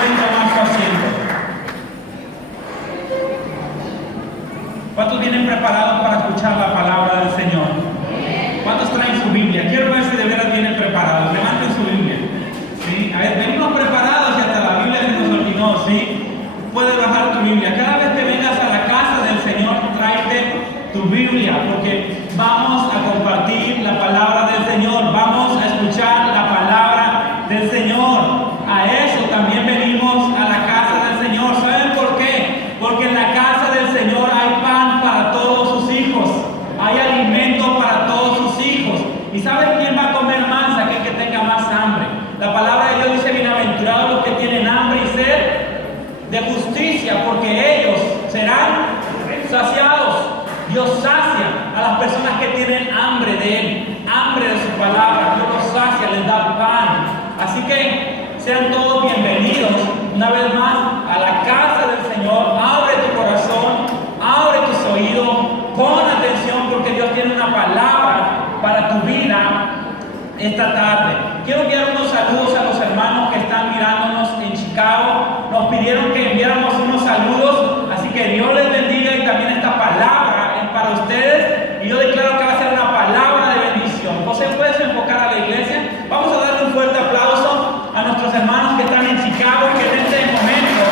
pueden tomar su asiento. ¿Cuántos vienen preparados para escuchar la palabra del Señor? ¿Cuántos traen su Biblia? Quiero ver si de veras vienen preparados. Levanten su Biblia. ¿Sí? A ver, venimos preparados y hasta la Biblia se nos olvidó, ¿sí? Puedes bajar tu Biblia. Cada vez que vengas a la casa del Señor, tráete tu Biblia, porque vamos a compartir la palabra del Señor. Vamos a escuchar la palabra del Señor. A eso también venimos a la casa del Señor. ¿Saben por qué? Porque en la casa del Señor hay pan para todos sus hijos. Hay alimento para todos sus hijos. ¿Y saben quién va a comer más? Aquel que tenga más hambre. La palabra de Dios dice: bienaventurados los que tienen hambre y sed de justicia, porque ellos serán saciados. Dios sacia a las personas que tienen hambre de Él, hambre de su palabra. Dios los sacia, les da pan. Así que sean todos bienvenidos una vez más a la casa del Señor. Abre tu corazón, abre tus oídos, pon atención, porque Dios tiene una palabra para tu vida esta tarde. Quiero enviar unos saludos a los hermanos que están mirándonos en Chicago. Nos pidieron que enviáramos unos saludos, así que Dios les bendiga. Y también esta palabra es para ustedes, y yo declaro que va a ser una palabra de bendición. José, ¿puedes enfocar a la iglesia? Vamos a darle un fuerte aplauso a nuestros hermanos que están en Chicago, que en este momento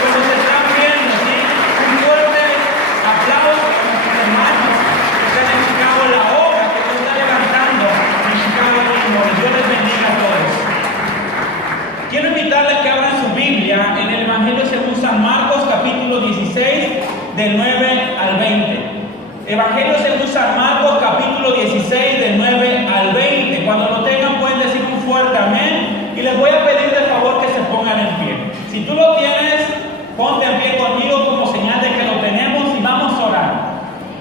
pues nos están viendo, ¿sí? Un fuerte aplauso a nuestros hermanos que están en Chicago, la obra que Dios está levantando en Chicago mismo. Dios les bendiga a todos. Quiero invitarles que abran su Biblia en el Evangelio según San Marcos, capítulo 16, del 9 al 20. Evangelio según San Marcos, capítulo 16, del 9 al 20. Cuando lo tengan pueden decir un fuerte amén. Y les voy a pedir de favor que se pongan en pie. Si tú lo tienes, ponte en pie conmigo como señal de que lo tenemos, y vamos a orar.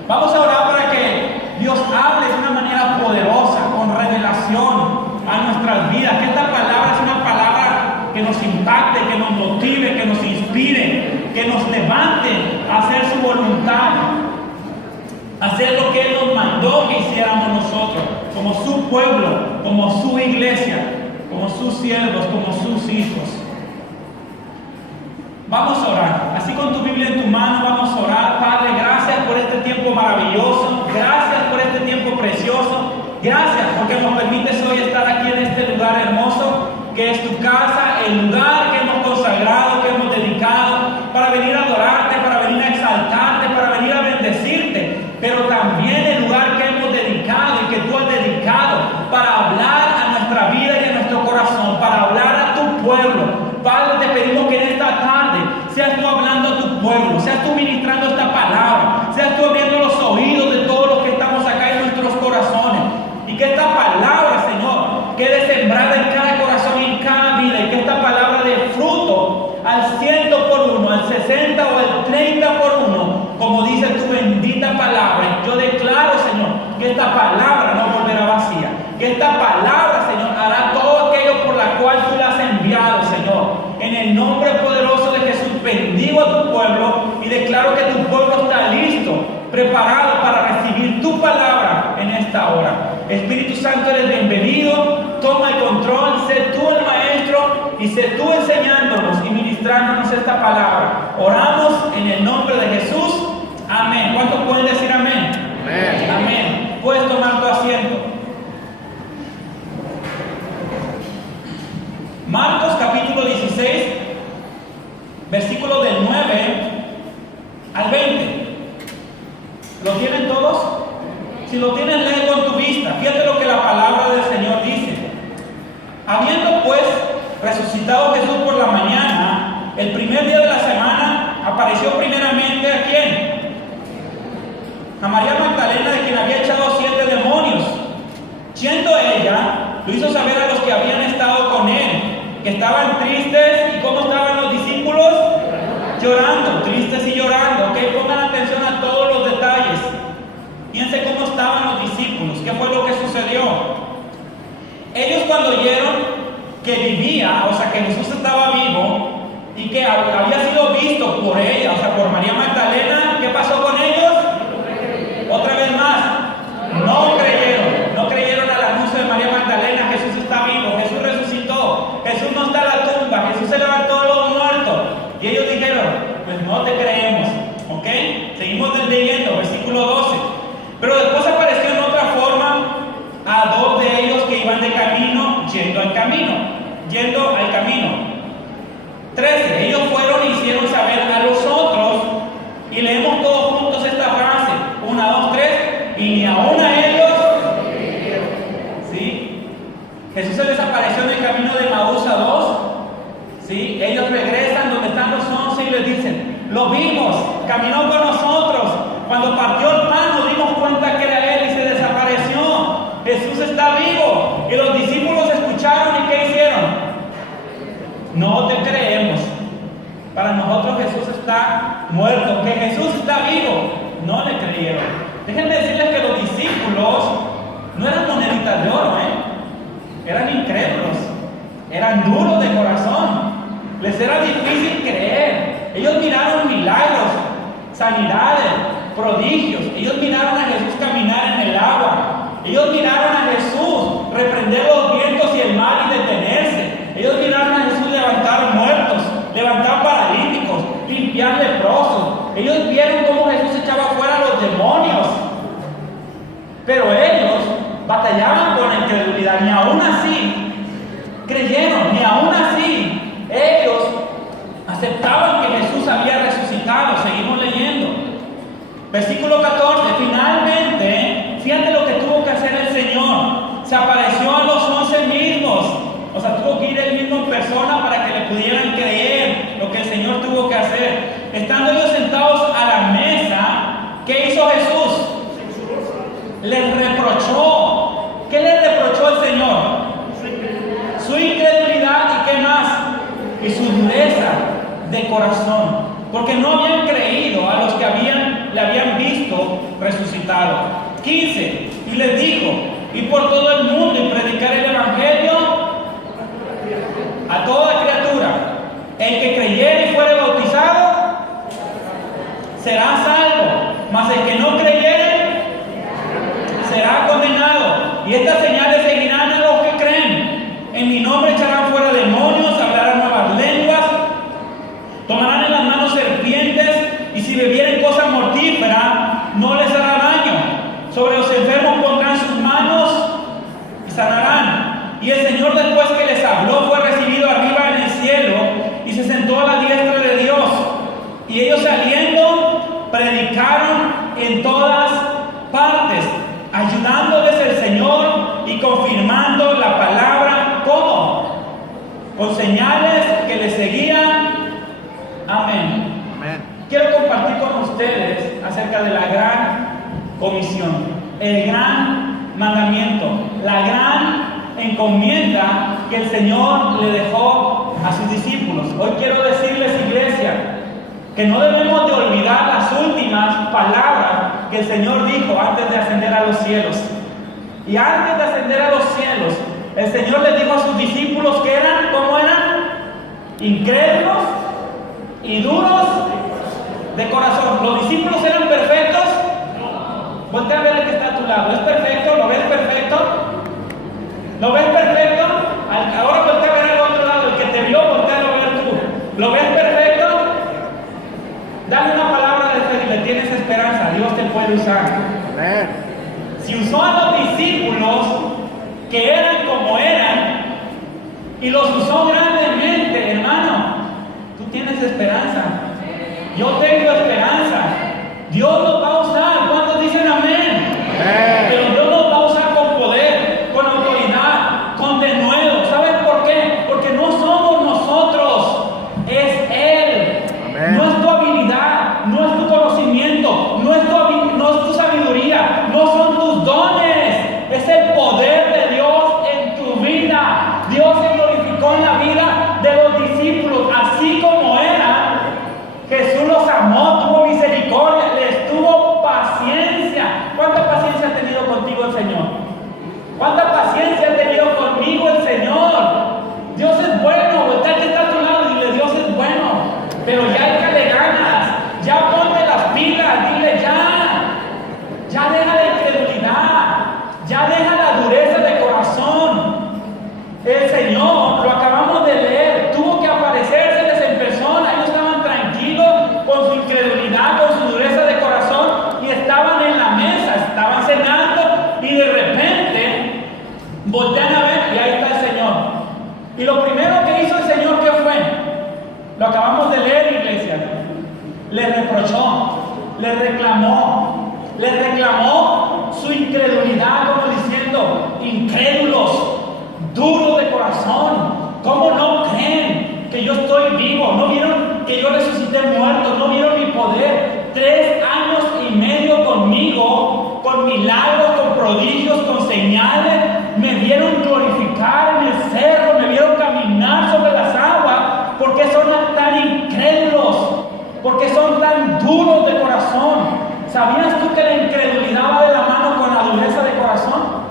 Vamos a orar para que Dios hable de una manera poderosa, con revelación a nuestras vidas. Que esta palabra es una palabra que nos impacte, que nos motive, que nos inspire, que nos levante a hacer su voluntad, a hacer lo que Él nos mandó que hiciéramos nosotros, como su pueblo, como su iglesia, como sus siervos, como sus hijos. Vamos a orar. Así con tu Biblia en tu mano, vamos a orar. Padre, gracias por este tiempo maravilloso. Gracias por este tiempo precioso. Gracias porque nos permites hoy estar aquí en este lugar hermoso, que es tu casa, el lugar que hemos consagrado, que hemos dedicado para venir a adorarte, para venir a exaltarte, para venir a bendecirte. Pero también el lugar que hemos dedicado y que tú has dedicado para hablar a nuestra vida y a nuestro corazón, para hablar a tu pueblo. Padre, te pedimos que en esta tarde seas tú hablando a tu pueblo, seas tú ministrando esta palabra, seas tú abriendo los oídos de todos los que estamos acá en nuestros corazones, y que esta palabra, Señor, quede sembrada en cada corazón y en cada vida, y que esta palabra dé fruto al 100 por uno, al 60 o al 30 por uno, como dice tu bendita palabra. Yo declaro, Señor, que esta palabra no volverá vacía, que esta palabra, Señor, hará todo aquello por la cual tú la has enviado, Señor. En el nombre poderoso de Jesús, bendigo a tu pueblo y declaro que tu pueblo está listo, preparado para recibir tu palabra en esta hora. Espíritu Santo, eres bienvenido. Toma el control, sé tú el maestro y sé tú enseñándonos y ministrándonos esta palabra. Oramos en el nombre de Jesús. Amén. ¿Cuántos pueden decir amén? Amén. Amén. Puedes tomar tu asiento. Marcos capítulo 16, versículo del 9 al 20. ¿Lo tienen todos? Si lo tienen, lee con tu vista. Fíjate lo que la palabra del Señor dice. Habiendo pues resucitado Jesús por la mañana, el primer día de la semana, apareció primeramente ¿a quién? A María Magdalena, de quien había echado 7 demonios. Yendo ella, lo hizo saber a los que habían estado con él, que estaban tristes. ¿Y cómo estaban los discípulos? Llorando, tristes y llorando. ¿Ok? Pongan atención a todos los detalles. Piensen cómo estaban los discípulos, qué fue lo que sucedió. Ellos cuando oyeron que vivía, o sea que Jesús estaba vivo y que había sido visto por ella, o sea por María Magdalena, ¿qué pasó con ellos? Otra vez más, no creyeron al anuncio de María Magdalena. Jesús está vivo, Jesús resucitó, Jesús no está en la tumba, Jesús se levantó los no te creemos. ¿Ok? Seguimos leyendo, versículo 12. Pero después apareció en otra forma a dos de ellos que iban de camino, yendo al camino. 13. Ellos fueron e hicieron saber a los otros, y leemos todos juntos esta frase: 1, 2, 3, y ni aún a ellos. ¿Sí? Jesús se les apareció en el camino de Maús a dos. ¿Sí? Ellos regresan donde están los 11 y les dicen: lo vimos, caminó con nosotros. Cuando partió el pan nos dimos cuenta que era Él y se desapareció. Jesús está vivo. Y los discípulos escucharon, ¿y qué hicieron? No te creemos. Para nosotros Jesús está muerto. Que Jesús está vivo, no le creyeron. Déjenme decirles que los discípulos no eran moneditas de oro, eran incrédulos, eran duros de corazón. Les era difícil creer. Ellos miraron milagros, sanidades, prodigios. Ellos miraron a Jesús caminar en el agua. Ellos miraron a Jesús reprender los vientos y el mar y detenerse. Ellos miraron a Jesús levantar muertos, levantar paralíticos, limpiar leprosos. Ellos vieron cómo Jesús echaba fuera a los demonios. Pero ellos batallaban con incredulidad. Ni aún así creyeron, ni aún así ellos aceptaban que Jesús había resucitado. Seguimos leyendo. Versículo 14. Finalmente, fíjate lo que tuvo que hacer el Señor. Se apareció a los 11 mismos. O sea, tuvo que ir él mismo en persona para que le pudieran creer lo que el Señor tuvo que hacer. Estando ellos sentados a la mesa, ¿qué hizo Jesús? Les reprochó. ¿Qué le reprochó el Señor? Su incredulidad y ¿qué más? Y su dureza de corazón. Porque no habían creído a los que le habían visto resucitado. 15. Y les dijo: y por todo el mundo y predicar el evangelio a toda criatura. El que creyere y fuere bautizado será salvo, mas el que no creyere será condenado. Y estas señales seguirán a los que creen. En mi nombre echarán fuera demonios, hablarán nuevas lenguas, tomarán en las manos serpientes, y si bebieren cosa mortífera no les hará daño. Sobre los enfermos pondrán sus manos y sanarán. Y el Señor, después que les habló, fue recibido arriba en el cielo y se sentó a la diestra de Dios. Y ellos, saliendo, predicaron en todas partes, ayudándoles el Señor y confirmando la palabra. ¿Cómo? Con señales que les seguían. Amén. Quiero compartir con ustedes acerca de la gran comisión, el gran mandamiento, la gran encomienda que el Señor le dejó a sus discípulos. Hoy quiero decirles, iglesia, que no debemos de olvidar las últimas palabras que el Señor dijo antes de ascender a los cielos. Y antes de ascender a los cielos, el Señor les dijo a sus discípulos que eran, ¿cómo eran? Incrédulos y duros de corazón. ¿Los discípulos eran perfectos? Voltea a ver el que está a tu lado. ¿Es perfecto? ¿Lo ves perfecto? ¿Lo ves perfecto? Ahora voltea a ver al otro lado. El que te vio, voltea a ver tú. ¿Lo ves perfecto? Dale una palabra de fe y le tienes esperanza. Dios te puede usar. Si usó a los discípulos que eran como eran y los usó grandemente, hermano, tú tienes esperanza. Yo tengo esperanza. Dios nos va a usar. ¿Cuántos dicen amén? Pero Dios nos va a usar con poder, con autoridad, con denuedo. ¿Saben por qué? Porque no somos nosotros, es Él. Amén. No es tu habilidad, no es tu conocimiento, no es tu sabiduría, no son tus dones, es el poder de Dios en tu vida. Dios se glorificó en la vida de los discípulos, así como eran. Jesús los amó, tuvo misericordia, les tuvo paciencia. ¿Cuánta paciencia ha tenido contigo el Señor? ¿Cuánta paciencia ha tenido conmigo el Señor? Dios es bueno. Voltea que está a tu lado y dile: Dios es bueno, pero ya échale ganas, ya ponte las pilas, dile ya deja la incredulidad, ya deja la dureza de corazón. El Señor, lo acabamos de leer, tuvo que aparecérseles en persona. Ellos estaban tranquilos con Y lo primero que hizo el Señor, ¿qué fue? Lo acabamos de leer, iglesia. Le reprochó, le reclamó su incredulidad, como diciendo: incrédulos, duros de corazón, ¿cómo no creen que yo estoy vivo? ¿No vieron que yo resucité muerto? ¿No vieron mi poder? 3 años y medio conmigo, con milagros, con prodigios, con señales. Me vieron glorificar en el cerro, me vieron caminar sobre las aguas. ¿Por qué son tan incrédulos? ¿Por qué son tan duros de corazón? ¿Sabías tú que la incredulidad va de la mano con la dureza de corazón?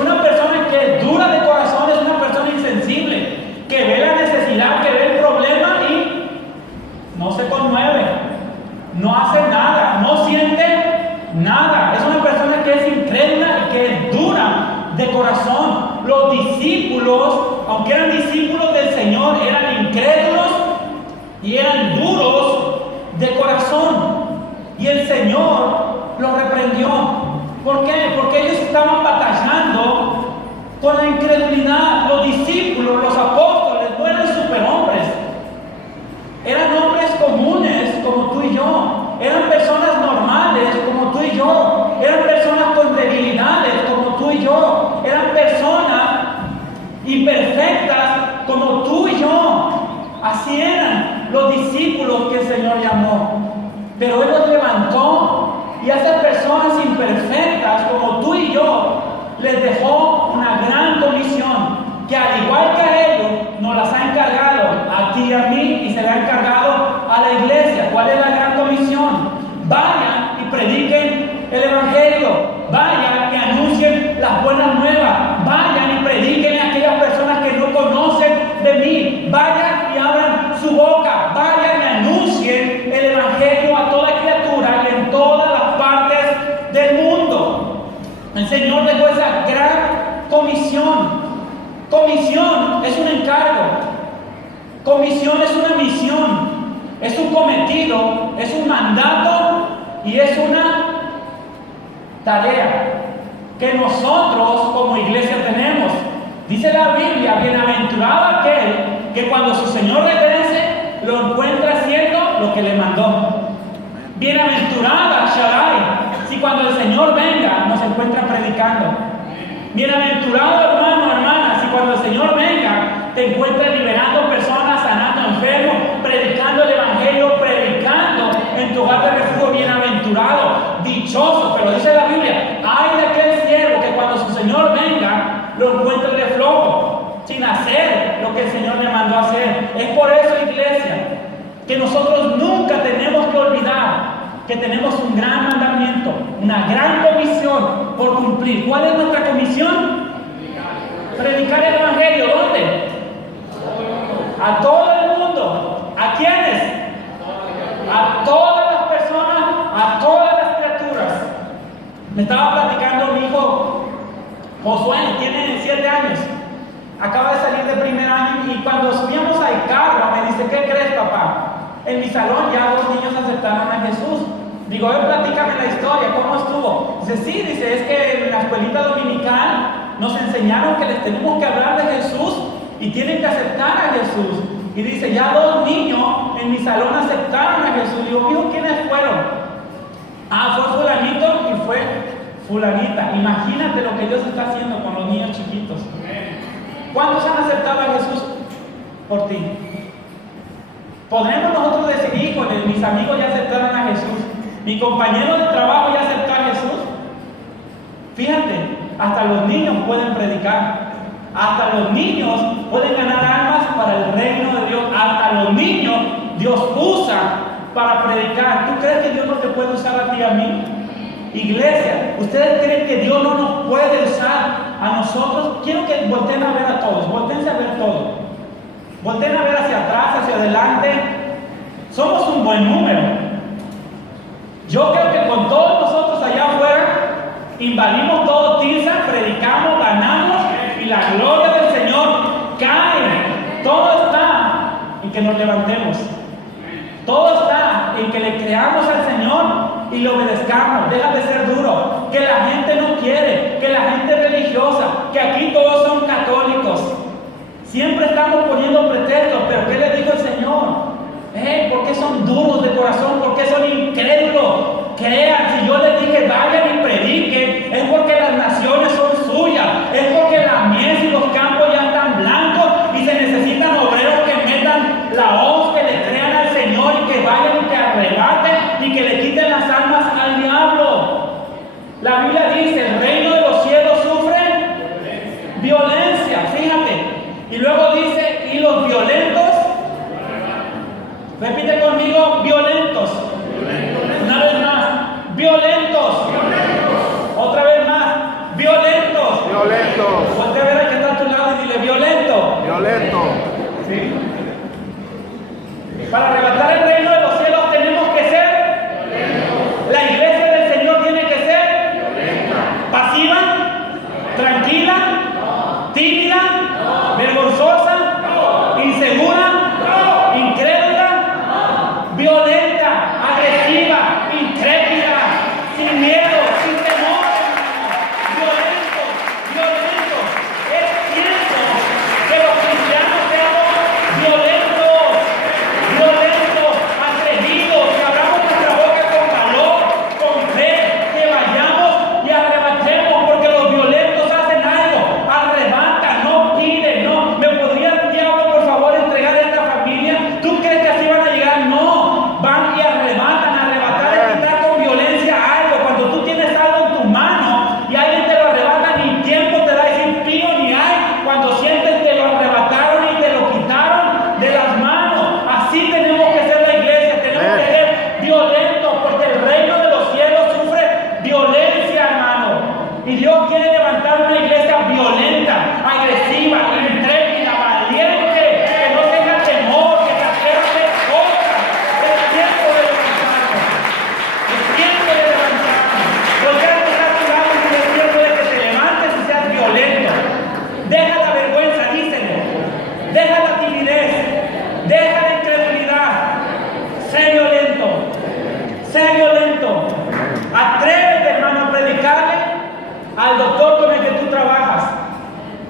Una persona que es dura de corazón es una persona insensible, que ve la necesidad, que ve el problema y no se conmueve, no hace nada, no siente nada. Es una persona que es incrédula y que es dura de corazón. Los discípulos, aunque eran discípulos del Señor, eran incrédulos y eran duros de corazón. Y el Señor los reprendió. ¿Por qué? Porque ellos estaban batallando con la incredulidad. Los discípulos, los apóstoles, no eran superhombres. Eran hombres comunes como tú y yo. Eran personas normales como tú y yo. Eran personas con debilidades como tú y yo. Eran personas imperfectas como tú y yo. Así eran los discípulos que el Señor llamó. Pero Él los levantó y a esas personas imperfectas como tú y yo les dejó una gran comisión, que al igual que a ellos nos las ha encargado a ti y a mí, y se le ha encargado a la iglesia. ¿Cuál es la gran comisión? Vayan y prediquen el Evangelio, vayan y anuncien las buenas nuevas, vayan y prediquen a aquellas personas que no conocen de mí, vayan y abran su boca, vayan y anuncien el Evangelio a toda criatura y en todas las partes del mundo. El Señor dejó esa gran comisión. Comisión es un encargo, comisión es una misión, es un cometido, es un mandato y es una tarea que nosotros como iglesia tenemos. Dice la Biblia: bienaventurado aquel que cuando su Señor regrese lo encuentra haciendo lo que le mandó. Bienaventurada Shaddai si cuando el Señor venga nos encuentra predicando. Bienaventurado hermano, hermana, si cuando el Señor venga te encuentra liberando personas, sanando enfermos, predicando el Evangelio, predicando en tu hogar de refugio. Bienaventurado, dichoso. Pero dice la Biblia: ay de aquel siervo que cuando su Señor venga lo encuentre de flojo, sin hacer lo que el Señor le mandó a hacer. Es por eso, iglesia, que nosotros nunca tenemos que olvidar que tenemos un gran mandamiento, una gran comisión por cumplir. ¿Cuál es nuestra comisión? Predicar el Evangelio. ¿Dónde? A todo el mundo. ¿A quiénes? A todas las personas, a todas las criaturas. Me estaba platicando mi hijo Josué, tiene 7 años. Acaba de salir de primer año y cuando subíamos al carro me dice: ¿qué crees, papá? En mi salón ya 2 niños aceptaron a Jesús. Digo: platícame la historia, ¿cómo estuvo? Dice: sí, dice, es que en la escuelita dominical nos enseñaron que les tenemos que hablar de Jesús y tienen que aceptar a Jesús. Y dice: ya 2 niños en mi salón aceptaron a Jesús. Digo: mijo, ¿quiénes fueron? Fue fulanito y fue fulanita. Imagínate lo que Dios está haciendo con los niños chiquitos. ¿Cuántos han aceptado a Jesús por ti? ¿Podremos nosotros decir: híjole, mis amigos ya aceptaron a Jesús, mi compañero de trabajo ya aceptó a Jesús? Fíjate, hasta los niños pueden predicar, hasta los niños pueden ganar almas para el reino de Dios, hasta los niños Dios usa para predicar. ¿Tú crees que Dios no te puede usar a ti y a mí? Iglesia, ¿ustedes creen que Dios no nos puede usar a nosotros? Quiero que volteen a ver a todos, volteen a ver todos. Volteen a ver hacia atrás, hacia adelante. Somos un buen número. Yo creo que con todos nosotros allá afuera invadimos todo Tirsa, predicamos, ganamos y la gloria del Señor cae. Todo está en que nos levantemos. Todo está en que le creamos al Señor y le obedezcamos. Deja de ser duro. Que la gente no quiere, que la gente es religiosa, que aquí todos son católicos. Siempre estamos poniendo pretextos, pero ¿qué le dijo el Señor? ¿Por qué son duros de corazón? ¿Por qué son incrédulos? Crean, si yo les dije vayan y prediquen, es porque las naciones son suyas, es porque la mies y los campos ya están blancos y se necesitan obreros que metan la hoz, que le crean al Señor y que vayan y que arrebaten y que le quiten las almas al diablo. La Biblia dice, el reino de los cielos sufre violencia, fíjate. Y luego dice, y los violentos, repite conmigo, violentos. Una vez más, violentos. Otra vez más, violentos. Ponte a ver al que está a tu lado y dile, violento. ¿Sí? Para arrebatar el reino de los cielos tenemos que ser. La iglesia del Señor tiene que ser pasiva, tranquila, tímida, vergonzosa, insegura, incrédula, violenta, agresiva, intrépida, sin miedo, sin temor, violento. Es tiempo que los cristianos seamos violentos, atrevidos, que abramos nuestra boca con valor, con fe, que vayamos y arrebatemos, porque los violentos hacen algo, arrebatan, no piden, no. ¿Me podría el diablo, por favor, entregar a esta familia? ¿Tú crees que así van a llegar? No, van y arrebatan. Arrebatar es quitar con violencia algo. Cuando tú tienes algo en tu mano y alguien te lo arrebata, ni tiempo te da decir pío ni hay. Cuando sientes que lo arrebataron y te lo quitaron de las manos. Así tenemos que ser la iglesia, tenemos que ser violentos, porque el reino de los cielos sufre violencia, hermano. Y Dios quiere levantar una iglesia violenta, agresiva, intrépida, valiente, que no tenga temor, que se atreva a hacer cosas. Es tiempo de levantarnos. Es tiempo de levantarnos. Volver a estar a tu lado y es tiempo de que te levantes y seas violento. Deja la vergüenza, díselo. Deja la timidez. Deja la incredulidad. Sé violento. Sé violento. Atrévete, hermano, a predicarle al doctor con el que tú trabajas.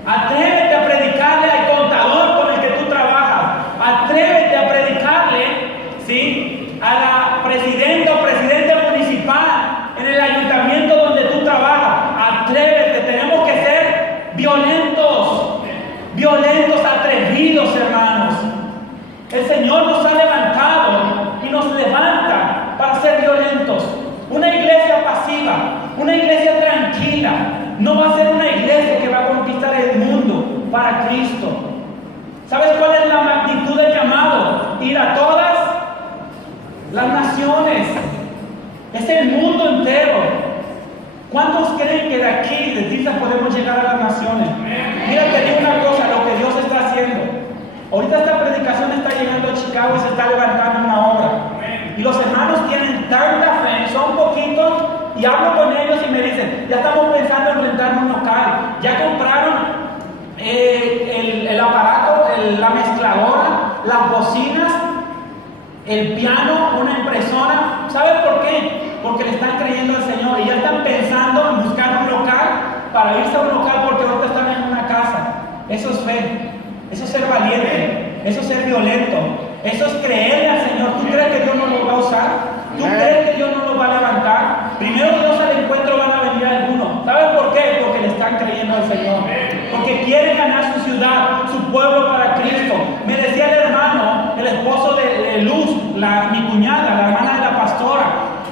Atrévete a predicarle al contador con el que tú trabajas. Atrévete a predicarle, ¿sí?, a la presidenta o presidente municipal en el ayuntamiento donde tú trabajas. Atrévete, tenemos que ser violentos, atrevidos, hermanos. El Señor nos ha levantado y nos levanta para ser violentos. Una iglesia pasiva, una iglesia tranquila, no va a ser una iglesia que va a conquistar el mundo para Cristo. ¿Sabes cuál es la magnitud del llamado? Ir a todas las naciones. Es el mundo entero. ¿Cuántos creen que de aquí, de Tisa, podemos llegar a las naciones? Mira, te digo una cosa, lo que Dios está haciendo. Ahorita esta predicación está llegando a Chicago y se está levantando una obra. Y los hermanos tienen tanta fe, son poquitos, y hablo con ellos y me dicen, ya estamos pensando en rentar un local, ya compraron el aparato, la mezcladora, las bocinas, el piano, una impresora. ¿Sabes por qué? Porque le están creyendo al Señor y ya están pensando en buscar un local para irse a un local, porque ahorita están en una casa. Eso es fe, eso es ser valiente, eso es ser violento, eso es creerle al Señor. ¿Tú crees que Dios no lo va a usar? ¿Tú crees que Dios no lo va a levantar? Primero Dios al encuentro van a venir algunos. ¿Sabes por qué? Porque le están creyendo al Señor, porque quieren ganar su ciudad, su pueblo para Cristo. Me decía el hermano, el esposo de Luz, mi cuñada, la hermana de la pastora,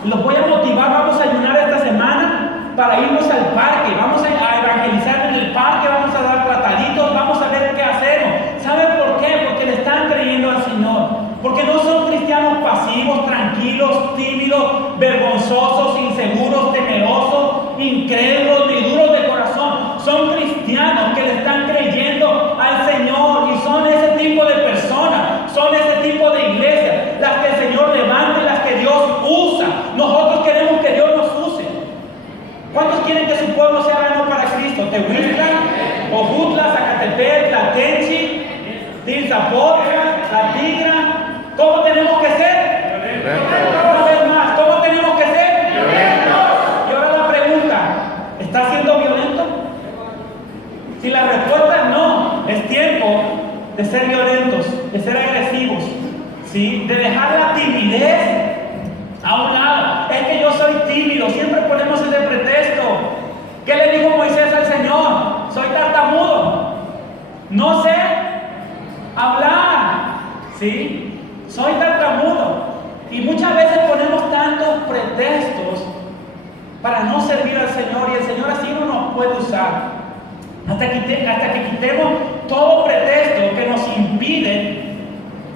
los voy a motivar, vamos a ayunar esta semana para irnos al parque, vamos a evangelizar en el parque, vamos a dar trataditos, vamos a ver qué hacemos. ¿Saben por qué? Porque le están creyendo al Señor, porque no son cristianos pasivos, tranquilos, tímidos, vergonzosos, inseguros, temerosos, incrédulos ni duros de corazón. Son cristianos que le están creyendo al Señor, y son ese tipo de personas, son ese tipo de iglesias, las que el Señor levanta y las que Dios usa. Nosotros queremos que Dios nos use. ¿Cuántos quieren que su pueblo sea ganado para Cristo? Tehuistla, Ojutla, Zacatepec, Tlatenchi, Tizapotla, La Tigra. ¿Cómo tenemos que ser? Una vez más, ¿cómo tenemos que ser? Y ahora la pregunta, ¿está siendo violento? Si la respuesta es no, es tiempo de ser violentos, de ser agresivos, ¿sí? De dejar la timidez a un lado. Es que yo soy tímido, siempre ponemos ese pretexto. ¿Qué le dijo Moisés al Señor? Soy tartamudo, no sé hablar, ¿sí? Soy tartamudo. Y muchas veces ponemos tantos pretextos para no servir al Señor, y el Señor así no nos puede usar. Hasta que quitemos todo pretexto que nos impide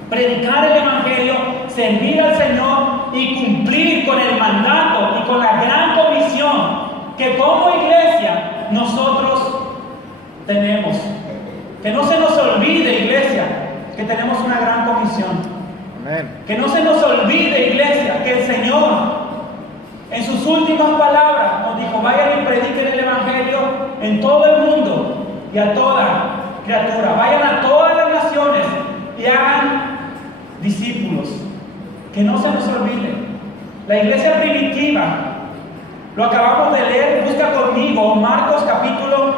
predicar el Evangelio, servir al Señor y cumplir con el mandato y con la gran comisión que como iglesia nosotros tenemos. Que no se nos olvide, iglesia, que tenemos una gran comisión. Amén. Que no se nos olvide, iglesia, que el Señor en sus últimas palabras nos dijo: vayan y prediquen el Evangelio en todo el mundo y a toda criatura. Vayan a todas las naciones y hagan discípulos. Que no se nos olvide. La iglesia primitiva, lo acabamos de leer, busca conmigo Marcos capítulo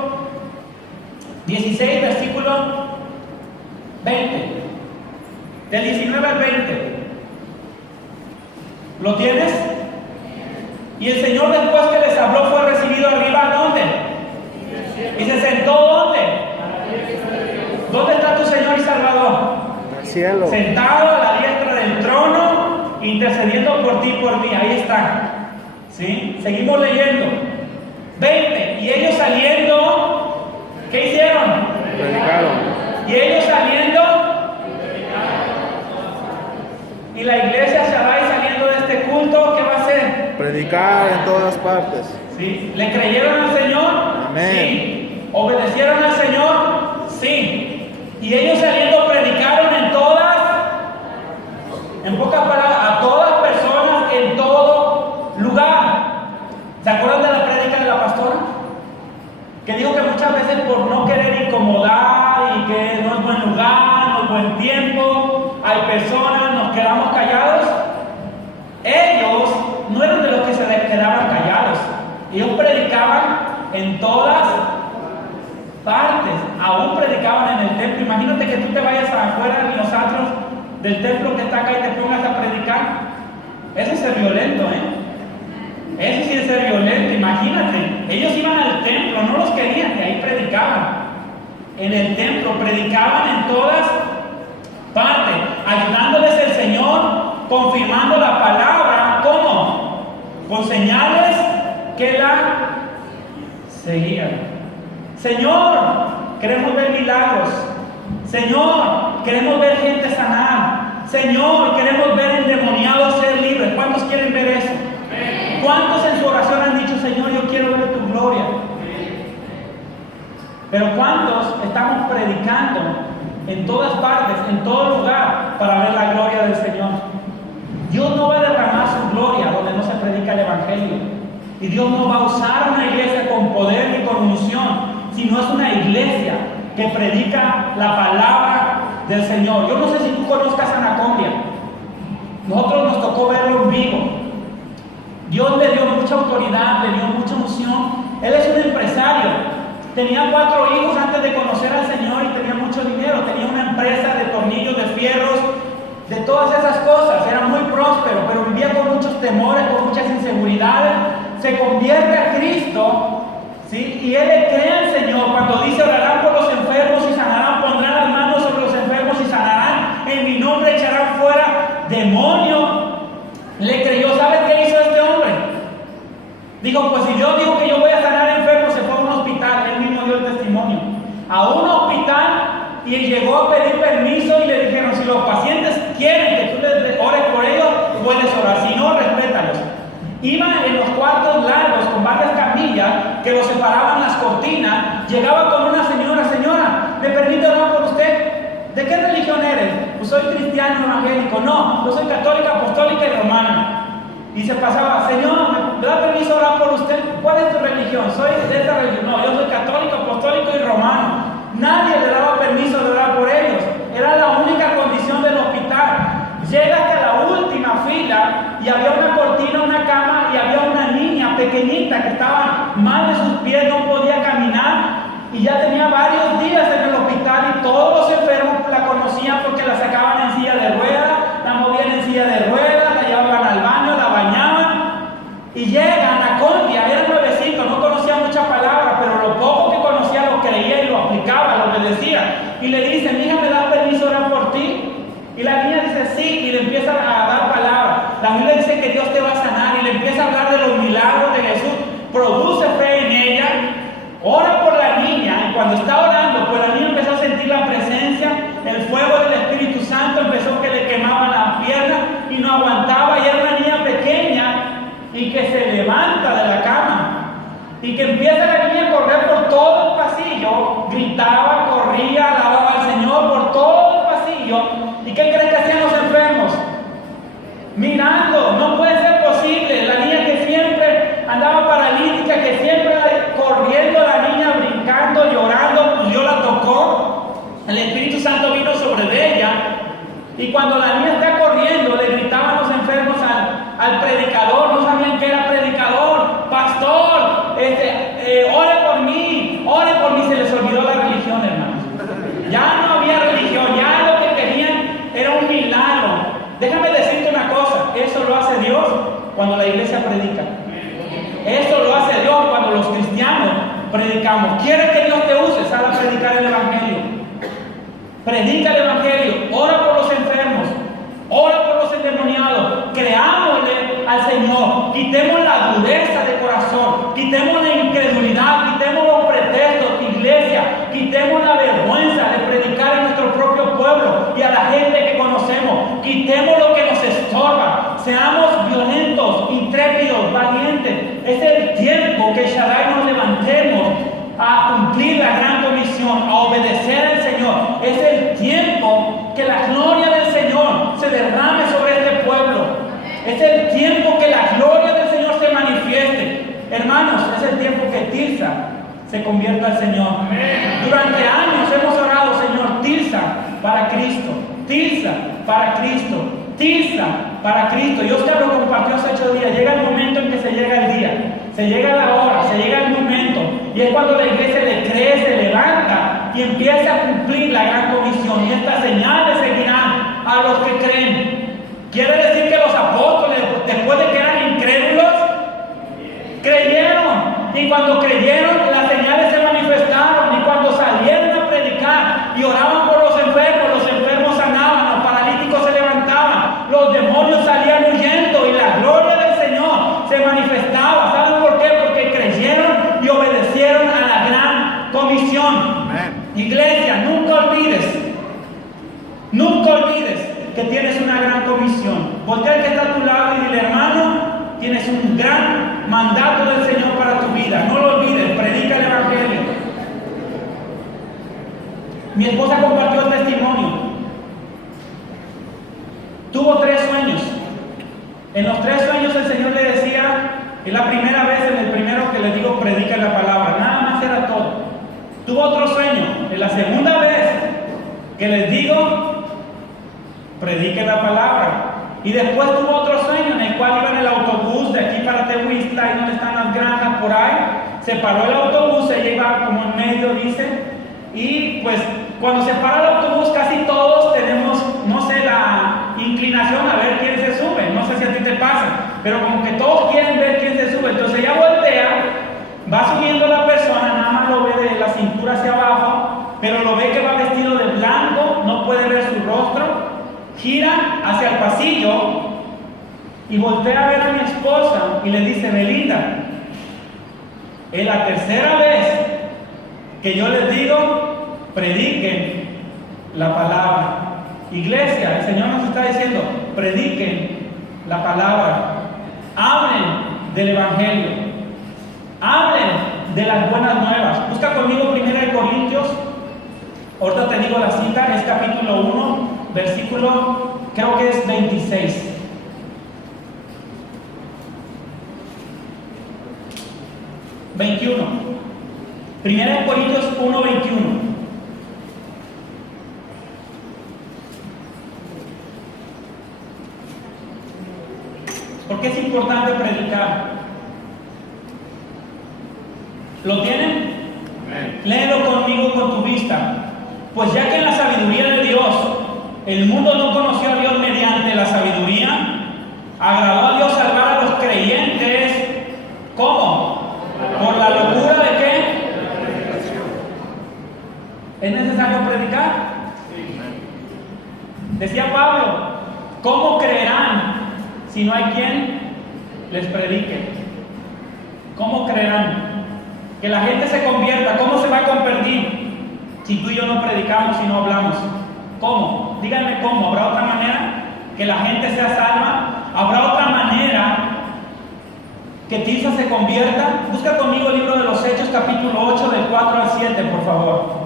16, versículo 20. Del 19 al 20. ¿Lo tienes? Y el Señor, después que les habló, fue recibido arriba. ¿Dónde? Y se sentó. ¿Dónde? ¿Dónde está tu Señor y Salvador? En el cielo. Sentado a la diestra del trono, intercediendo por ti y por mí. Ahí está. ¿Sí? Seguimos leyendo. 20. Y ellos saliendo, ¿qué hicieron? Predicaron. Y ellos saliendo, y la iglesia Shaddai saliendo de este culto, ¿qué va a hacer? Predicar en todas partes. ¿Sí? ¿Le creyeron al Señor? Amén. Sí. ¿Obedecieron al Señor? Sí. Y ellos saliendo predicaron en pocas palabras, a todas personas en todo lugar. ¿Se acuerdan de la prédica de la pastora? Que dijo que muchas veces por no querer incomodar y que no es buen lugar, no es buen tiempo, hay personas, nos quedamos callados. Ellos no eran de los que se quedaban callados. Ellos predicaban en todas partes. Aún predicaban en el templo. Imagínate que tú te vayas afuera en los atrios del templo que está acá y te pongas a predicar. Eso es ser violento, Eso sí es ser violento. Imagínate, ellos iban al templo, no los querían, y ahí predicaban. En el templo predicaban en todas partes, ayudándoles el Señor, confirmando la palabra. ¿Cómo? Con señales que la seguían. Señor, queremos ver milagros. Señor, queremos ver gente sanar. Señor, queremos ver endemoniados ser libres. ¿Cuántos quieren ver eso? ¿Cuántos en su oración han dicho: Señor, yo quiero ver tu gloria? Pero ¿cuántos estamos predicando en todas partes, en todo lugar, para ver la gloria del Señor? Dios no va a derramar su gloria donde no se predica el Evangelio. Y Dios no va a usar una iglesia con poder ni con unción, sino es una iglesia que predica la palabra del Señor. Yo no sé si tú conozcas a Anacondia. Nosotros nos tocó verlo en vivo. Dios le dio mucha autoridad, le dio mucha unción. Él es un empresario. Tenía 4 hijos antes de conocer al Señor y tenía mucho dinero. Tenía una empresa de tornillos, de fierros, de todas esas cosas. Era muy próspero, pero vivía con muchos temores, con muchas inseguridades. Se convierte a Cristo, ¿sí? Y él le cree al Señor cuando dice: orarán por los enfermos y sanarán, pondrán las manos sobre los enfermos y sanarán, en mi nombre echarán fuera demonios. Le creyó. ¿Sabes qué hizo este hombre? Dijo: pues si Dios dijo que yo voy a sanar enfermos, se fue a un hospital. Él mismo dio el testimonio. A un hospital, y llegó a pedir permiso y le dijeron: si los pacientes quieren que tú les ores por ellos, puedes orar, si no, respétalos. Iba en los cuartos largos con varias camillas que los separaban las cortinas. Llegaba con una señora: señora, ¿me permite orar por usted? ¿De qué religión eres? Pues soy cristiano evangélico. No, yo soy católica, apostólica y romana. Y se pasaba: señor, ¿me da permiso orar por usted? ¿Cuál es tu religión? Soy de esta religión. No, yo soy católico, apostólico y romano. Nadie le daba permiso de orar por ellos. Era la única condición del hospital. Llega hasta la última fila y había una cortina, una cama, y había una niña pequeñita que estaba mal de sus pies, no podía caminar y ya tenía varios días en el hospital, y todos los enfermos la cuando está orando, pues la niña empezó a sentir la presencia, el fuego del Espíritu Santo empezó que le quemaba la pierna y no aguantaba, y era una niña pequeña y que se levanta de la cama y que empieza la niña a correr por todo el pasillo, gritaba, corría, alababa al Señor por todo el pasillo. ¿Y qué crees que hacían los enfermos? Mirando. No puede ser posible. La niña que siempre andaba paralítica, que siempre corriendo, la niña brincando, llorando, pues Dios la tocó, el Espíritu Santo vino sobre ella, y cuando la niña está corriendo le gritaban los enfermos al predicador, no sabían que era predicador, pastor, ore por mí, se les olvidó la religión, hermanos. Ya no había religión, ya lo que querían era un milagro. Déjame decirte una cosa, eso lo hace Dios cuando la iglesia predica. Eso lo hace Dios cuando los cristianos predicamos. ¿Quieres que Dios te use? Sal a predicar el Evangelio. Predica el Evangelio, ora por los enfermos, ora por los endemoniados, creámosle al Señor, quitemos la dureza de corazón, quitemos la incredulidad, quitemos los pretextos, iglesia, quitemos la vergüenza de predicar en nuestro propio pueblo y a la gente que conocemos, quitemos lo que nos estorba, seamos violentos, intrépidos, valientes. Es el tiempo que Shaddai nos levantemos a cumplir la gran comisión, a obedecer al Señor. Es el tiempo que la gloria del Señor se derrame sobre este pueblo. Es el tiempo que la gloria del Señor se manifieste. Hermanos, es el tiempo que Tirsa se convierta al Señor. Durante años hemos orado, Señor, Tirsa para Cristo, Tirsa para Cristo, Tirsa para Cristo. Y Oscar lo compartió hace 8 días. Llega el momento en que se llega el día, se llega la hora, se llega el momento, y es cuando la iglesia le cree, se levanta y empieza a cumplir la gran comisión. Y estas señales seguirán a los que creen. Quiere decir que los apóstoles, después de que eran incrédulos, creyeron. Y cuando creyeron, las señales se manifestaron. Y cuando salieron a predicar y oraban por los enfermos sanaban, los paralíticos se levantaban, los demonios salían huyendo y la gloria del Señor se manifestaba. ¿Saben por qué? Porque creyeron y obedecieron a la gran comisión. Iglesia, nunca olvides que tienes una gran comisión. Voltea al que está a tu lado y dile: hermano, tienes un gran mandato del Señor para tu vida. No lo olvides, predica el Evangelio. Mi esposa compartió el testimonio. Tuvo 3 sueños. En los 3 sueños el Señor le decía, en la primera vez, en el primero que le digo, predica la palabra. Nada más era todo. Tuvo otro sueño. En la segunda vez que les digo, predique la palabra. Y después tuvo otro sueño en el cual iba en el autobús de aquí para Tehuistla, ahí donde están las granjas por ahí. Se paró el autobús, ella iba como en medio, dice. Y pues cuando se para el autobús, casi todos tenemos, no sé, la inclinación a ver quién se sube. No sé si a ti te pasa, pero como que todos quieren ver quién se sube. Entonces ella voltea, va subiendo la persona, nada más lo ve de la cintura hacia abajo, pero lo ve que va vestido de blanco, no puede ver su rostro. Gira hacia el pasillo y voltea a ver a mi esposa y le dice: Belinda, es la tercera vez que yo les digo, prediquen la palabra. Iglesia, el Señor nos está diciendo: prediquen la palabra, hablen del Evangelio, hablen de las buenas nuevas. Busca conmigo 1 Corintios, ahorita te digo la cita, es capítulo 1, versículo, creo que es 26. Primera de Corintios 1:21. ¿Por qué es importante predicar? ¿Lo tienen? Léelo conmigo con tu vista. Pues ya que en la sabiduría de Dios el mundo no conoció a Dios mediante la sabiduría, agradó a Dios salvar a los creyentes. ¿Cómo? ¿Por la locura de qué? ¿Es necesario predicar? Decía Pablo: ¿cómo creerán si no hay quien les predique? ¿Cómo creerán? Que la gente se convierta. ¿Cómo se va a convertir? si tú y yo no predicamos y no hablamos? ¿Cómo? Díganme cómo. ¿Habrá otra manera que la gente sea salva? ¿Habrá otra manera que Tirsa se convierta? Busca conmigo el libro de los Hechos, capítulo 8, del 4 al 7, por favor.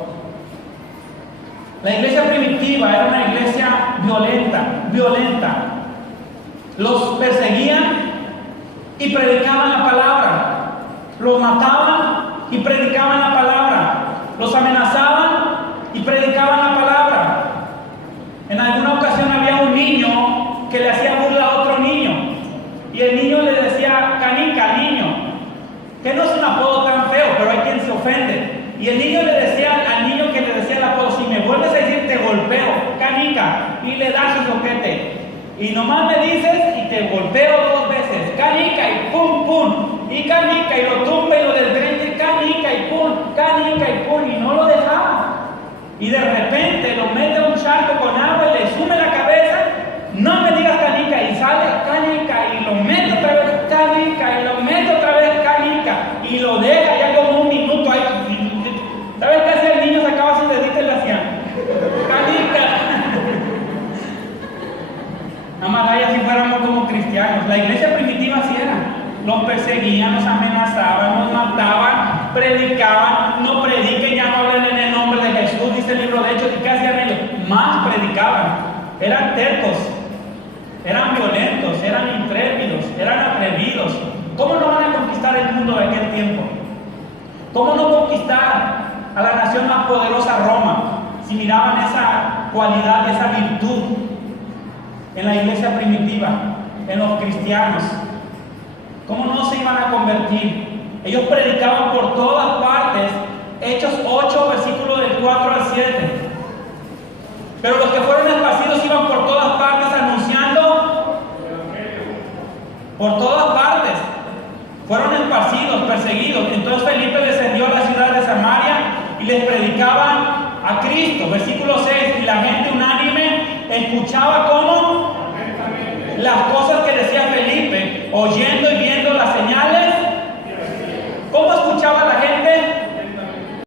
La iglesia primitiva era una iglesia violenta. Los perseguían y predicaban la palabra. Los mataban y predicaban la palabra. Los amenazaban y predicaban la palabra. En alguna ocasión había un niño que le hacía burla a otro niño. Y el niño le decía, canica, niño. Que no es un apodo tan feo, pero hay quien se ofende. Y el niño le decía al niño que le decía el apodo, si me vuelves a decir te golpeo, canica. Y le da su soquete. Y nomás me dices y te golpeo 2 veces. Canica y pum, pum. Y canica y lo tumba y lo desgreña. Canica y pum, canica y pum. Y no lo dejaba. Y de repente lo mete a un charco con agua y le sume la cabeza. No me digas canica. Y sale canica y lo mete otra vez canica y lo mete otra vez canica. Y lo deja ya como un minuto ahí. ¿Sabes qué hacía el niño? Sacaba su dedito y le hacía canica. Amalaya, si fuéramos como cristianos. La iglesia primitiva así era. Los perseguían, los amenazaban, los mataban, predicaban. No prediquen, ya no hablen en el nombre de Jesús, dice el libro de Hechos. ¿Y qué hacían ellos? Más predicaban. Eran tercos, eran violentos, eran intrépidos, eran atrevidos. ¿Cómo no van a conquistar el mundo de aquel tiempo? ¿Cómo no conquistar a la nación más poderosa, Roma, si miraban esa cualidad, esa virtud en la iglesia primitiva, en los cristianos? ¿Cómo no se iban a convertir? Ellos predicaban por todas partes. Hechos 8, versículo del 4 al 7. Pero los que fueron esparcidos iban por todas partes anunciando. Por todas partes. Fueron esparcidos, perseguidos. Entonces Felipe descendió a la ciudad de Samaria y les predicaban a Cristo. Versículo 6. Y la gente unánime escuchaba cómo las cosas que decía Felipe, oyendo